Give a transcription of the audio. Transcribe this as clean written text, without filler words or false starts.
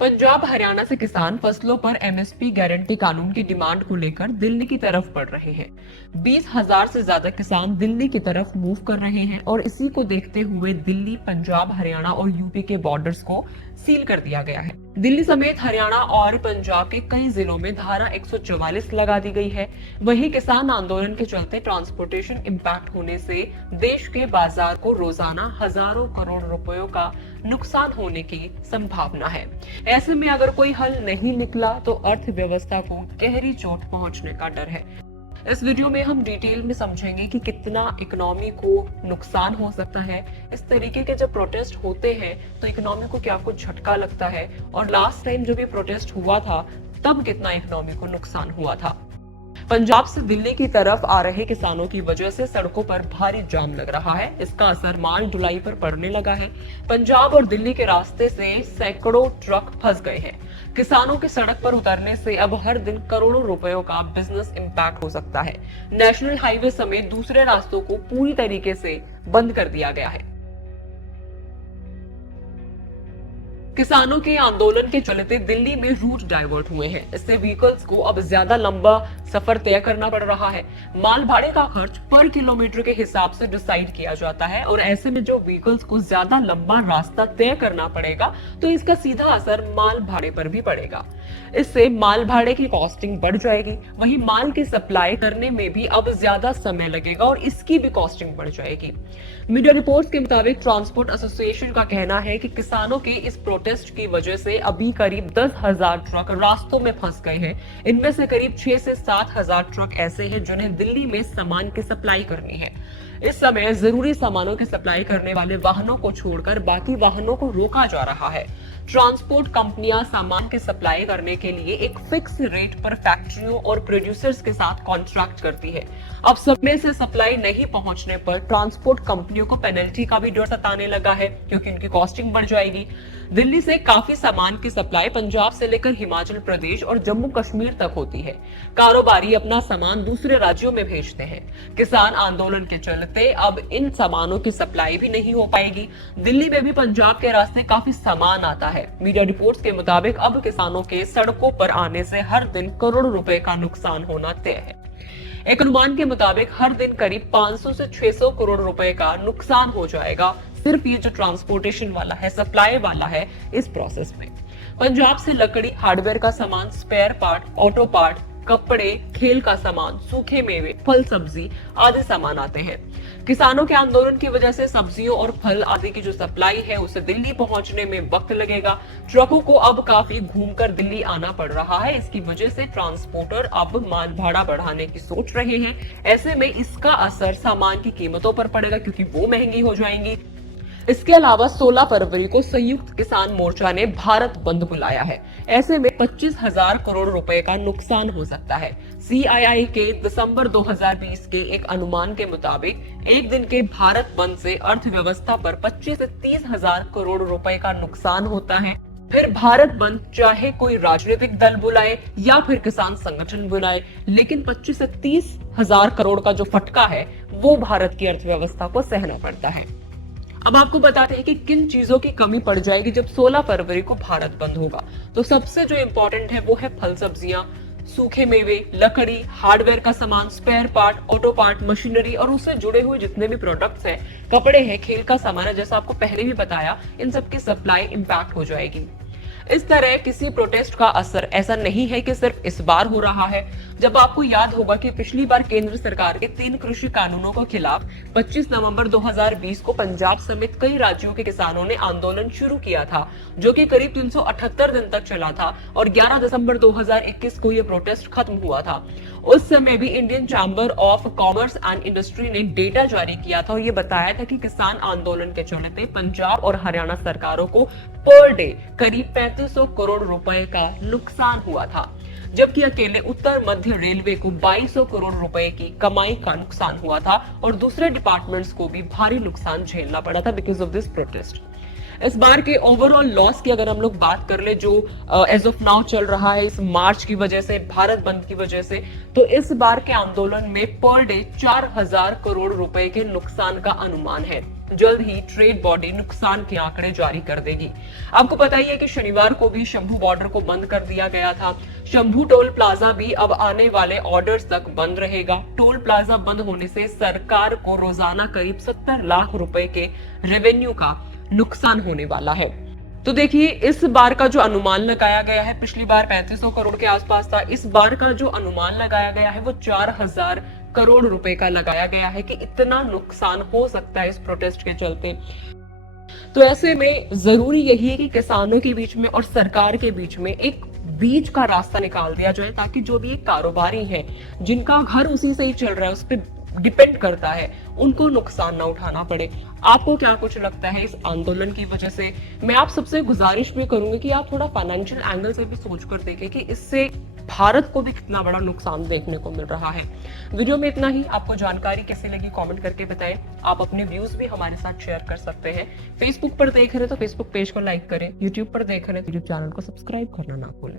पंजाब हरियाणा से किसान फसलों पर एमएसपी गारंटी कानून की डिमांड को लेकर दिल्ली की तरफ बढ़ रहे हैं। 20,000 से ज्यादा किसान दिल्ली की तरफ मूव कर रहे हैं और इसी को देखते हुए दिल्ली, पंजाब, हरियाणा और यूपी के बॉर्डर्स को सील कर दिया गया है। दिल्ली समेत हरियाणा और पंजाब के कई जिलों में धारा 144 लगा दी गई है। वहीं किसान आंदोलन के चलते ट्रांसपोर्टेशन इम्पैक्ट होने से देश के बाजार को रोजाना हजारों करोड़ रुपयों का नुकसान होने की संभावना है। ऐसे में अगर कोई हल नहीं निकला तो अर्थव्यवस्था को गहरी चोट पहुंचने का डर है। इस वीडियो में हम डिटेल में समझेंगे कि कितना इकोनॉमी को नुकसान हो सकता है। इस तरीके के जब प्रोटेस्ट होते हैं तो इकोनॉमी को क्या कुछ झटका लगता है और लास्ट टाइम जब ये प्रोटेस्ट हुआ था तब कितना इकोनॉमी को नुकसान हुआ था। पंजाब से दिल्ली की तरफ आ रहे किसानों की वजह से सड़कों पर भारी जाम लग रहा है। इसका असर माल ढुलाई पर पड़ने लगा है। पंजाब और दिल्ली के रास्ते से सैकड़ों ट्रक फंस गए हैं। किसानों के सड़क पर उतरने से अब हर दिन करोड़ों रुपयों का बिजनेस इंपैक्ट हो सकता है। नेशनल हाईवे समेत दूसरे रास्तों को पूरी तरीके से बंद कर दिया गया है। किसानों के आंदोलन के चलते दिल्ली में रूट डाइवर्ट हुए हैं। इससे व्हीकल्स को अब ज्यादा लंबा सफर तय करना पड़ रहा है। माल भाड़े का खर्च पर किलोमीटर के हिसाब से डिसाइड किया जाता है और ऐसे में जो व्हीकल्स को ज्यादा लंबा रास्ता तय करना पड़ेगा तो इसका सीधा असर माल भाड़े पर भी पड़ेगा। इससे माल भाड़े की कॉस्टिंग बढ़ जाएगी। वहीं माल की सप्लाई करने में भी अब ज्यादा समय लगेगा और इसकी भी कॉस्टिंग बढ़ जाएगी। मीडिया रिपोर्ट्स के मुताबिक ट्रांसपोर्ट एसोसिएशन का कहना है कि किसानों के इस प्रोटेस्ट की वजह से अभी करीब 10,000 ट्रक रास्तों में फंस गए हैं। इनमें से करीब 6 से 7,000 ट्रक ऐसे हैं जिन्हें दिल्ली में सामान की सप्लाई करनी है। इस समय जरूरी सामानों की सप्लाई करने वाले वाहनों को छोड़कर बाकी वाहनों को रोका जा रहा है। ट्रांसपोर्ट कंपनियां सामान की सप्लाई करने के लिए एक फिक्स रेट पर फैक्ट्रियों और प्रोड्यूसर्स के साथ कॉन्ट्रैक्ट करती है। अब समय से सप्लाई नहीं पहुंचने पर ट्रांसपोर्ट कंपनियों को पेनल्टी का भी डर सताने लगा है क्योंकि उनकी कॉस्टिंग बढ़ जाएगी। दिल्ली से काफी सामान की सप्लाई पंजाब से लेकर हिमाचल प्रदेश और जम्मू कश्मीर तक होती है। कारोबारी अपना सामान दूसरे राज्यों में भेजते हैं। किसान आंदोलन के चलते अब इन सामानों की सप्लाई भी नहीं हो पाएगी। दिल्ली में भी पंजाब के रास्ते काफी सामान आता है। मीडिया रिपोर्ट्स के मुताबिक अब किसानों के सड़कों पर आने से हर दिन करोड़ों रुपए का नुकसान होना तय है। एक अनुमान के मुताबिक हर दिन करीब 500 से 600 करोड़ रुपए का नुकसान हो जाएगा सिर्फ ये जो ट्रांसपोर्टेशन वाला है, सप्लाई वाला है, इस प्रोसेस में। पंजाब से लकड़ी, हार्डवेयर का सामान, स्पेयर पार्ट, ऑटो पार्ट, कपड़े, खेल का सामान, सूखे मेवे, फल सब्जी आदि सामान आते हैं। किसानों के आंदोलन की वजह से सब्जियों और फल आदि की जो सप्लाई है उसे दिल्ली पहुंचने में वक्त लगेगा। ट्रकों को अब काफी घूमकर दिल्ली आना पड़ रहा है। इसकी वजह से ट्रांसपोर्टर अब माल भाड़ा बढ़ाने की सोच रहे हैं। ऐसे में इसका असर सामान की कीमतों पर पड़ेगा क्योंकि वो महंगी हो जाएंगी। इसके अलावा 16 फरवरी को संयुक्त किसान मोर्चा ने भारत बंद बुलाया है। ऐसे में 25,000 करोड़ रुपए का नुकसान हो सकता है। सीआईआई के दिसंबर 2020 के एक अनुमान के मुताबिक एक दिन के भारत बंद से अर्थव्यवस्था पर 25 से 30,000 करोड़ रुपए का नुकसान होता है। फिर भारत बंद चाहे कोई राजनीतिक दल बुलाए या फिर किसान संगठन बुलाए, लेकिन 25 से 30,000 करोड़ का जो फटका है वो भारत की अर्थव्यवस्था को सहना पड़ता है। अब आपको बताते हैं कि किन चीजों की कमी पड़ जाएगी जब 16 फरवरी को भारत बंद होगा। तो सबसे जो इम्पोर्टेंट है वो है फल सब्जियां, सूखे मेवे, लकड़ी, हार्डवेयर का सामान, spare part, auto part, machinery और उससे जुड़े हुए जितने भी प्रोडक्ट्स हैं, कपड़े हैं, खेल का सामान है, जैसा आपको पहले भी बताया, इन सब की सप्लाई इम्पैक्ट हो जाएगी। इस तरह किसी प्रोटेस्ट का असर ऐसा नहीं है कि सिर्फ इस बार हो रहा है। जब आपको याद होगा कि पिछली बार केंद्र सरकार के 3 कृषि कानूनों के खिलाफ 25 नवंबर 2020 को पंजाब समेत कई राज्यों के किसानों ने आंदोलन शुरू किया था, जो कि करीब 378 दिन तक चला था और 11 दिसंबर 2021 को यह प्रोटेस्ट खत्म हुआ था। उस समय भी Indian chamber of commerce and industry ने डेटा जारी किया था और ये बताया था कि किसान आंदोलन के चलते पंजाब और हरियाणा सरकारों को पर डे करीब 3500 करोड़ रुपए का नुकसान हुआ था, जबकि अकेले उत्तर मध्य रेलवे को 2200 करोड़ रुपए की कमाई का नुकसान हुआ था और दूसरे डिपार्टमेंट्स को भी भारी नुकसान झेलना पड़ा था बिकॉज ऑफ दिस प्रोटेस्ट। इस बार के ओवरऑल लॉस की अगर हम लोग बात कर ले, जो एज ऑफ नाउ चल रहा है इस मार्च की वजह से, भारत बंद की वजह से, तो इस बार के आंदोलन में पर डे 4000 करोड़ रुपए के नुकसान का अनुमान है। जल्द ही ट्रेड बॉडी नुकसान के आंकड़े जारी कर देगी। आपको पता ही है कि शनिवार को भी शंभू बॉर्डर को बंद कर दिया गया था। शंभू टोल प्लाजा भी अब आने वाले ऑर्डर्स तक बंद रहेगा। टोल प्लाजा बंद होने से सरकार को रोजाना करीब 70 लाख रुपए के रेवेन्यू का नुकसान होने वाला है। तो देखिए, इस बार का जो अनुमान लगाया गया है, पिछली बार 3500 करोड़ के आसपास था, इस बार का जो अनुमान लगाया गया है वो 4000 करोड़ रुपए का लगाया गया है कि इतना नुकसान हो सकता है इस प्रोटेस्ट के चलते। तो ऐसे में जरूरी यही है कि किसानों के बीच में और सरकार के बीच में एक बीच का रास्ता निकाल दिया जाए, ताकि जो भी एक कारोबारी है, जिनका घर उसी से ही चल रहा है, उस पर डिपेंड करता है, उनको नुकसान ना उठाना पड़े। आपको क्या कुछ लगता है इस आंदोलन की वजह से? मैं आप सबसे गुजारिश भी करूंगी कि आप थोड़ा फाइनेंशियल एंगल से भी सोचकर देखें कि इससे भारत को भी कितना बड़ा नुकसान देखने को मिल रहा है। वीडियो में इतना ही। आपको जानकारी कैसी लगी कमेंट करके बताएं। आप अपने व्यूज भी हमारे साथ शेयर कर सकते हैं। फेसबुक पर देख रहे हैं तो फेसबुक पेज को लाइक करें, यूट्यूब पर देख रहे हैं तो यूट्यूब चैनल को सब्सक्राइब करना ना भूलें।